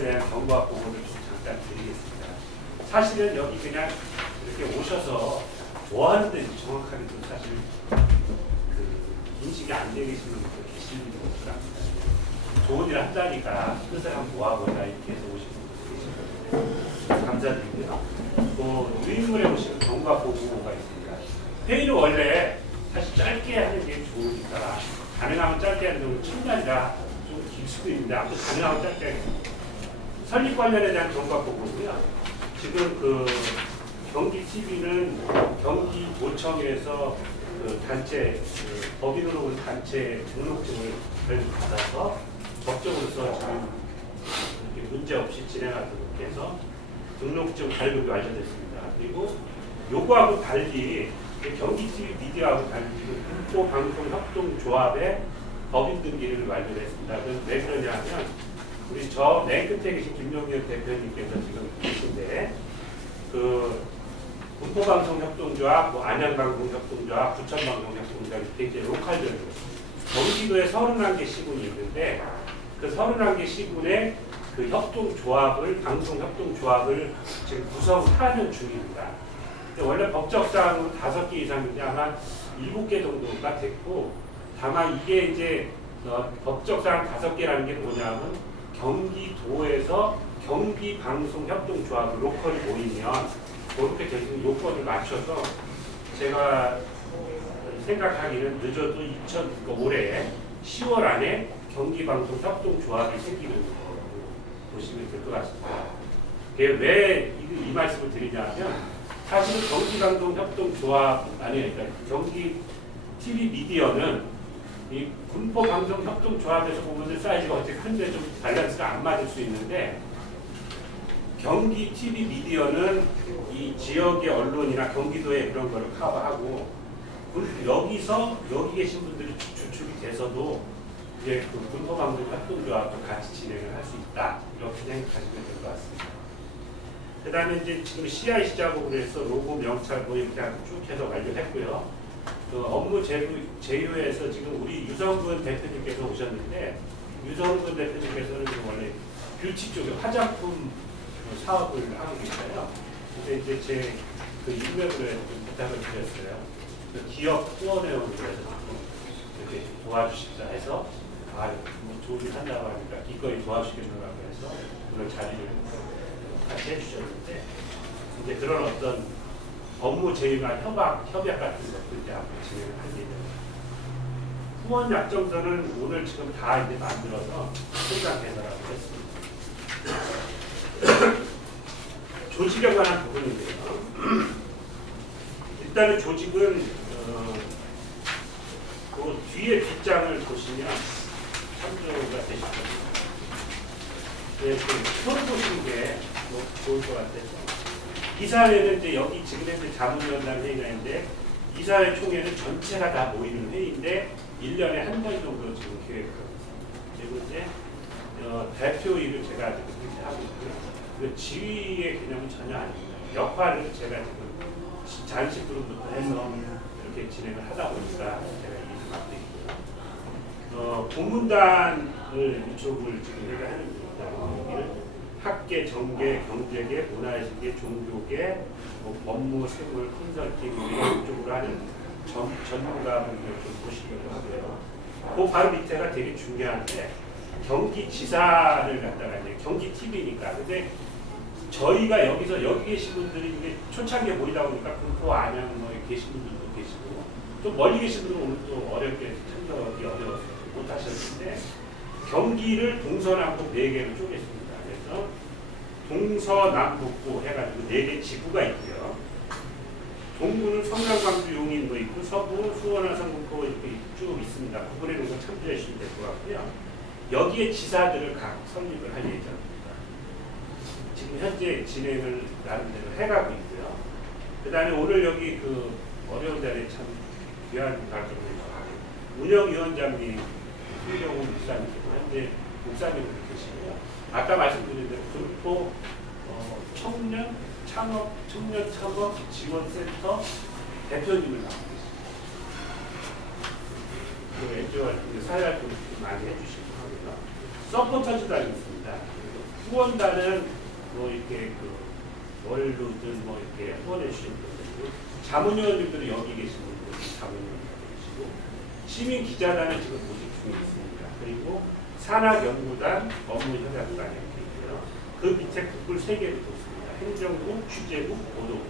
대한 정보와 보고를 좀 잠깐 드리겠습니다. 사실은 여기 그냥 이렇게 오셔서 뭐 하는지 정확하게 좀 사실 그 인식이 안 되게 계시는 분도 계시는 것 같습니다. 좋은 일 한다니까 뜻을 한번 모아보자 이렇게 해서 오신 분도 계시거든요. 감사드리고요. 또 유인물에 오시는 정보와 보고가 있습니다. 회의는 원래 사실 짧게 하는 게 좋으니까 가능하면 짧게 하는 경우 첫날이라 좀 길 수도 있는데 아무튼 가능하면 짧게 하겠습니다. 설립 관련에 대한 정보가 보고요. 지금 그 경기 TV는 경기도청에서 그 단체 그 법인으로 온 단체 등록증을 발급받아서 법적으로서 지금 문제 없이 진행하도록 해서 등록증 발급이 완료됐습니다. 그리고 요거하고 달리 이 경기 TV 미디어하고 달리 지금 공포 방송 협동 조합의 법인 등기를 완료했습니다. 왜 그러냐면 우리 저 맨 끝에 계신 김용현 대표님께서 지금 계신데 그 군포방송협동조합, 뭐 안양방송협동조합, 부천방송협동조합 이렇게 이제 로컬별로 경기도에 31개 시군이 있는데 그 31개 시군의 그 협동조합을 방송협동조합을 지금 구성하는 중입니다. 원래 법적사항으로 다섯 개 이상인데 아마 일곱 개 정도가 됐고 다만 이게 이제 어, 법적사항 다섯 개라는 게 뭐냐면 경기도에서 경기방송협동조합 로컬이 모이면 그렇게 되는 요건을 맞춰서 제가 생각하기는 늦어도 2000 그러니까 올해 10월 안에 경기방송협동조합이 생기는 거로 보시면 될 것 같습니다. 왜 이, 이 말씀을 드리냐면 사실은 경기방송협동조합 아니 그러니까 경기 TV 미디어는 이 군포 방송 협동 조합에서 보면 사이즈가 어떻게 큰데 좀 밸런스가 안 맞을 수 있는데 경기 TV 미디어는 이 지역의 언론이나 경기도의 그런 거를 커버하고 그 여기서 여기 계신 분들이 주- 주축이 돼서도 이제 그 군포 방송 협동조합도 같이 진행을 할 수 있다 이렇게 생각하시면 될 것 같습니다. 그다음에 이제 지금 CIC 작업을 해서 로고 명찰 뭐 이렇게 쭉 해서 완료했고요. 그 업무 제휴, 제휴 에서 지금 우리 유성근 대표님께서 오셨는데 유성근 대표님께서는 지금 원래 뷰티 쪽에 화장품 사업을 하고 계셔요. 근데 이제 제 그 인맥으로 해서 좀 부탁을 드렸어요. 그 기업 후원회원으로 해서 좀 이렇게 좀 도와주시자 해서 아, 뭐 좋은 일 한다고 하니까 기꺼이 도와주시겠다고 해서 그런 자리를 같이 해주셨는데 이제 그런 어떤 업무 제휴나 협약, 협약 같은 것도 이제 앞으로 진행을 할 예정입니다. 후원 약정서는 오늘 지금 다 이제 만들어서 현장 배달하고 했습니다. 조직에 관한 부분인데요. 일단은 조직은 어, 그 뒤에 뒷장을 보시면 참조가 되실 겁니다. 네, 그 표를 보시는 게뭐 좋을 것 같아서 이사회는 이제 여기 지금 현재 자문위원단 회의가 있는데 이사회 총회는 전체가 다 모이는 회의인데 1년에 한 번 정도 지금 기획하고 있습니다. 그리고 이제 어, 대표 일을 제가 지금 하고 있고요. 그 지휘의 개념은 전혀 아닙니다. 역할을 제가 지금 잔식 그룹부터 해서 이렇게 진행을 하다 보니까 제가 일을 맡고 있고요. 어, 본문단을 이쪽을 지금 해가 하는 학계, 정계, 경제계, 문화예술계, 종교계, 뭐 법무, 세물, 컨설팅 뭐 이런 쪽으로 하는 전, 전문가분들 좀 보시려고 하고요. 그 바로 밑에가 되게 중요한데 경기지사를 갖다가 이제 경기 TV니까 근데 저희가 여기서 여기 계신 분들이 이게 초창기에 모이다 보니까 군포 안양 뭐 계신 분들도 계시고 좀 멀리 계신 분들은 오늘 또 어렵게 참석이 어려워서 못 하셨는데 경기를 동서남북 네 개로 쪼갰습니다. 동서남북부 해가지고 네 개 지구가 있고요. 동부는 성남, 광주, 용인 뭐 있고 서부, 수원, 성북도 이렇게 쭉 있습니다. 구분해 놓은 거 참조해 주시면 될 것 같고요. 여기에 지사들을 각 설립을 할 예정입니다. 지금 현재 진행을 나름대로 해가고 있고요. 그 다음에 오늘 여기 그 어려운 자리에 참 귀한 해주고 운영위원장님 김경호 목사님 현재 목사님으로 계시고요. 아까 말씀드린 대로 군포 어, 청년 창업 청년 창업 지원센터 대표님을 맡고 계십니다. 그 NGO 활동, 사회 활동 많이 해주시고 하고요. 서포터즈단이 있습니다. 후원단은 뭐 이렇게 그 월루든 뭐 이렇게 후원해 주시는 분들이고 자문위원님들은 여기 계신 분들 자문위원님들 계시고 시민 기자단은 지금 모집 중에 있습니다. 그리고 산학연구단, 업무협약단 이렇게 있고요. 그 밑에 국을 세 개를 뒀습니다. 행정부, 취재부, 보도부.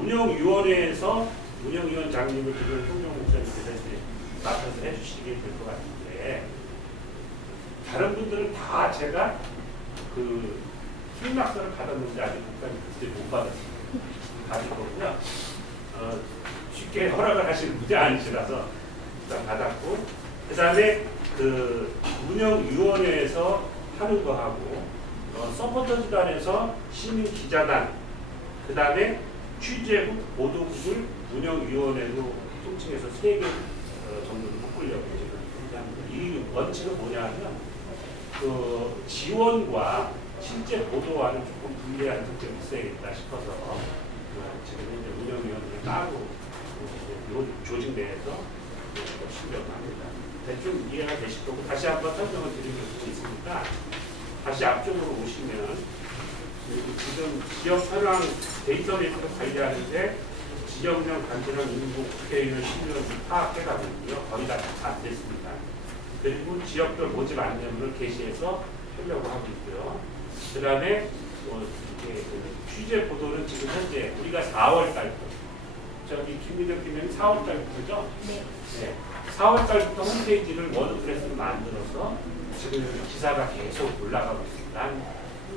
운영위원회에서 운영위원장님을 지금 홍영 목사님께서 이제 맡아서 해주시게 될 것 같은데 다른 분들은 다 제가 그 승낙서를 받았는데 아직 국가님 그때 못 받았습니다. 받을 거고요. 어, 쉽게 허락을 하시는 분이 아니시라서 일단 받았고 그 다음에 그 운영위원회에서 하는 거하고 어, 서포터즈단에서 시민기자단 그 다음에 취재국 보도국을 운영위원회로 통칭해서 세개 어, 정도를 묶으려고 지금 준비합니다. 이 원칙은 뭐냐면 그 지원과 실제 보도와는 조금 분리한 점이 있어야겠다 싶어서 어, 지금 현재 운영위원회를 따로 조직 내에서 신경을 합니다. 대충 이해가 되실 거고 다시 한번 설명을 드리는 부분이 있으니까 다시 앞쪽으로 오시면 지금 지역 현황 데이터베이스를 관리하는데 지역령 단체랑 인구 국회의원 신뢰를 파악해가고 있고요. 거의 다안 됐습니다. 그리고 지역별 모집 안내문을 게시해서 하려고 하고 있고요. 그 다음에 뭐 이렇게 그 취재 보도는 지금 현재 우리가 4월 달부터 저기 김미덕 김님 4월 달부터죠? 네. 네. 4월 달부터 홈페이지를 워드프레스로 만들어서 지금 기사가 계속 올라가고 있습니다. 한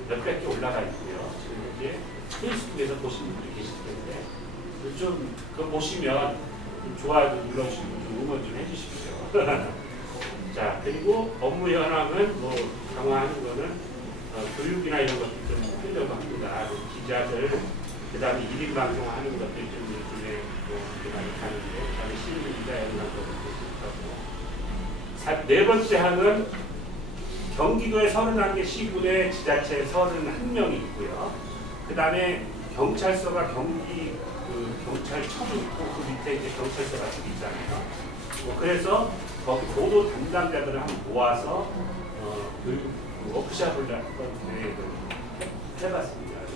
몇백 개 올라가 있고요. 지금 현재 페이스북에서 보시는 분들이 계실 텐데 좀 그거 보시면 좀 좋아요 좀 눌러주시고 좀 응원 좀 해주십시오. 자 그리고 업무 현황은 뭐 강화하는 거는 어, 교육이나 이런 것들 좀 하려고 합니다. 그 기자들 그 다음에 1인 방송하는 것들 좀 이렇게 많이 가는데 그 다음에 시민 기자 이런 것도 하고 네 번째 항은 경기도에 31개 시군에 지자체 31명이 있고요. 그 다음에 경찰서가 경기 그 경찰청이 있고 그 밑에 이제 경찰서가 쭉 있잖아요. 뭐 그래서 거기 보도 담당자들을 한번 모아서 어, 그 워크샵을 한번 해- 해봤습니다. 그래서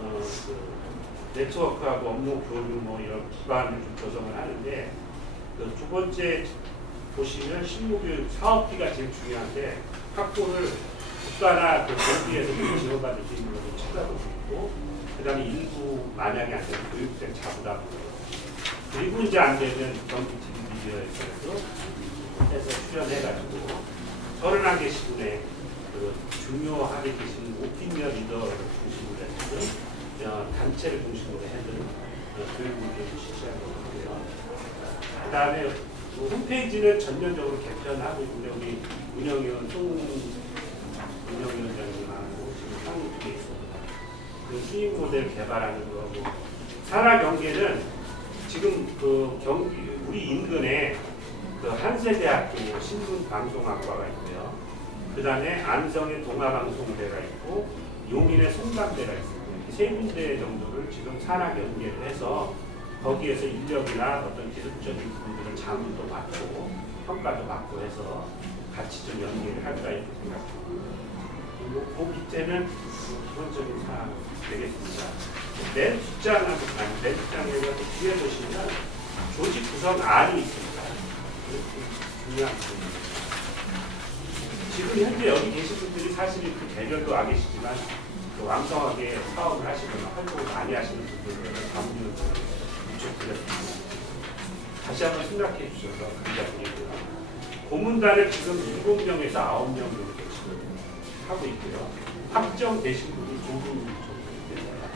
어, 그 네트워크하고 업무 교육 뭐 이런 기반을 좀 조성을 하는데 그 두 번째 보시면 실무교육 사업비가 제일 중요한데 확보를 국가나 그 정부에서 좀 지원받을 수 있는 것을 찾아보고 있고 그다음에 일부 만약에 안 되면 교육생 자부담 그리고 이제 안 되면 경기 TV미디어에서도 해서 출연해가지고 31개 시군에 그 중요하게 계신 오피니언 리더를 중심으로 해서 어, 단체를 중심으로 해서 어, 교육을 실시하는 거고요. 그 다음에 홈페이지는 전면적으로 개편하고 있는데 우리 운영위원 송 운영위원장님하고 지금 상의 중에 있습니다. 그 수익 모델 개발하는 거고 산하 경계는 지금 그 경기 우리 인근에 그 한세대학교 신문방송학과가 있고요. 그 다음에 안성의 동아방송대가 있고 용인의 송감대가 있습니다. 세 군데 정도를 지금 산학 연계를 해서 거기에서 인력이나 어떤 기술적인 부분들을 자문도 받고 평가도 받고 해서 같이 좀 연계를 할까 이렇게 생각합니다. 그리고 그 밑에는 기본적인 사항 되겠습니다. 맨 숫자는 아니 맨 숫자에 뒤에 보시면 조직 구성 안이 있습니다. 중요한 부분입니다. 지금 현재 여기 계신 분들이 사실 그 개별도 안 계시지만 그 왕성하게 사업을 하시거나 활동을 많이 하시는 분들을 감사를 부탁드렸습니다. 다시 한번 생각해 주셔서 감사드리고요. 고문단을 지금 7명에서 9명 정도 지금 하고 있고요. 확정되신 분이 두분 정도 됩니다.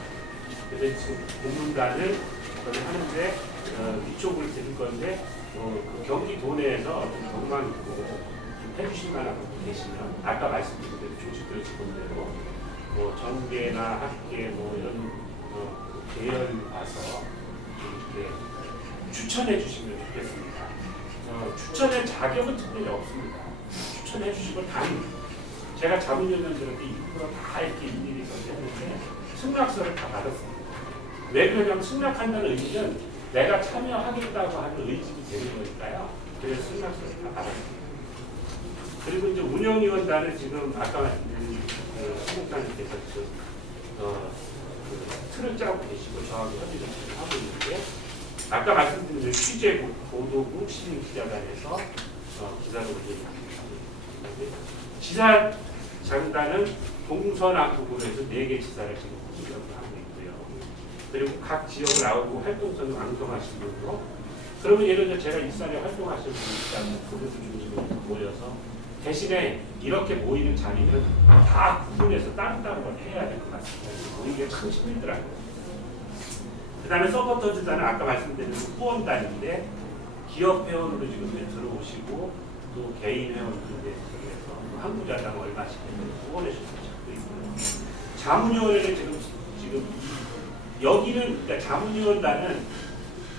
그래서 지금 고문단을 하는데 어, 위촉을 드릴 건데 어, 그 경기도 내에서 좀 경망 있고 좀 해주실 만한 분들 계시면 아까 말씀드린 대로 조직별 직원대로 뭐 전계나 학계 뭐 이런 어, 그 계열 봐서 좀 이렇게 추천해 주시면 좋겠습니다. 어, 추천의 자격은 특별히 없습니다. 추천해 주시고 단 제가 자문위원들한테 2%다 이렇게 일일이 했는데 승낙서를 다 받았습니다. 왜 그러냐면 승낙한다는 의미는 내가 참여하겠다고 하는 의지도 되는 거니까요. 그래서 승낙서를 다 받았습니다. 그리고 이제 운영위원단은 지금 아까 말씀드린 그 수국장님께서 지금 어, 그 틀을 짜고 계시고 저하고 협의를 지금 하고 있는데 아까 말씀드린 그 취재 보도국 시민 기자단에서 어, 기사를 올리는 지사 장단은 동서남 부분에서 4개 지사를 지금 후보를 하고 있고요. 그리고 각 지역을 나오고 활동성을 왕성하신 분으로 그러면 예를 들어 제가 일산에 활동하시는 분이 있다면 그분들 중심으로 모여서 대신에 이렇게 모이는 자리는 다 구분해서 따로따로 걸 해야 될 것 같습니다. 모이기가 참 힘들더라고요. 그 다음에 서포터즈단은 아까 말씀드린 후원단인데 기업 회원으로 지금 이제 들어오시고 또 개인 회원들에 대해서 한국자당 얼마씩 후원해 주시고 찾고 있고요. 자문위원회는 지금 지금 이- 여기는 그러니까 자문위원단은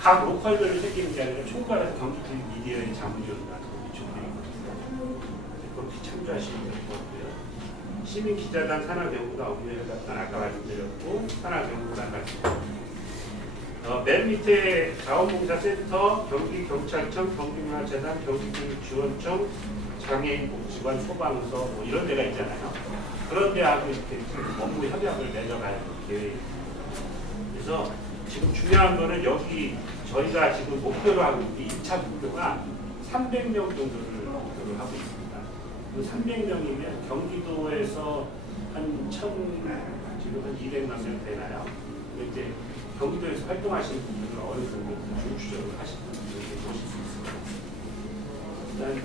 각 로컬별로 생기는 게 아니라 총괄해서 경기 TV 미디어의 자문위원단. 그렇게 참조하시면 될것 같고요. 시민 기자단 산하경구단 업무회의단 아까 말씀드렸고 산하경구단 말씀. 어, 맨 밑에 자원봉사센터, 경기경찰청, 경기문화재단, 경기지원청, 장애인복지관, 소방서 뭐 이런 데가 있잖아요. 그런 데하고 이렇게 업무 협약을 맺어갈 계획입니다. 그래서 지금 중요한 거는 여기 저희가 지금 목표로 하고 있는 2차 목표가 300명 정도를 목표로 하고 있습니다. 그 300명이면 경기도에서 한 1000, 지금 한 200만 명 되나요? 이제 경기도에서 활동하시는 분들은 어느 정도 중추적으로 하시는 분들이 보실 수 있습니다. 일단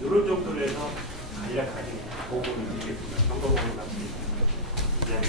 이런 정도로 해서 간략하게 보고를 드리겠습니다. 점검 보고 같습니다. 네.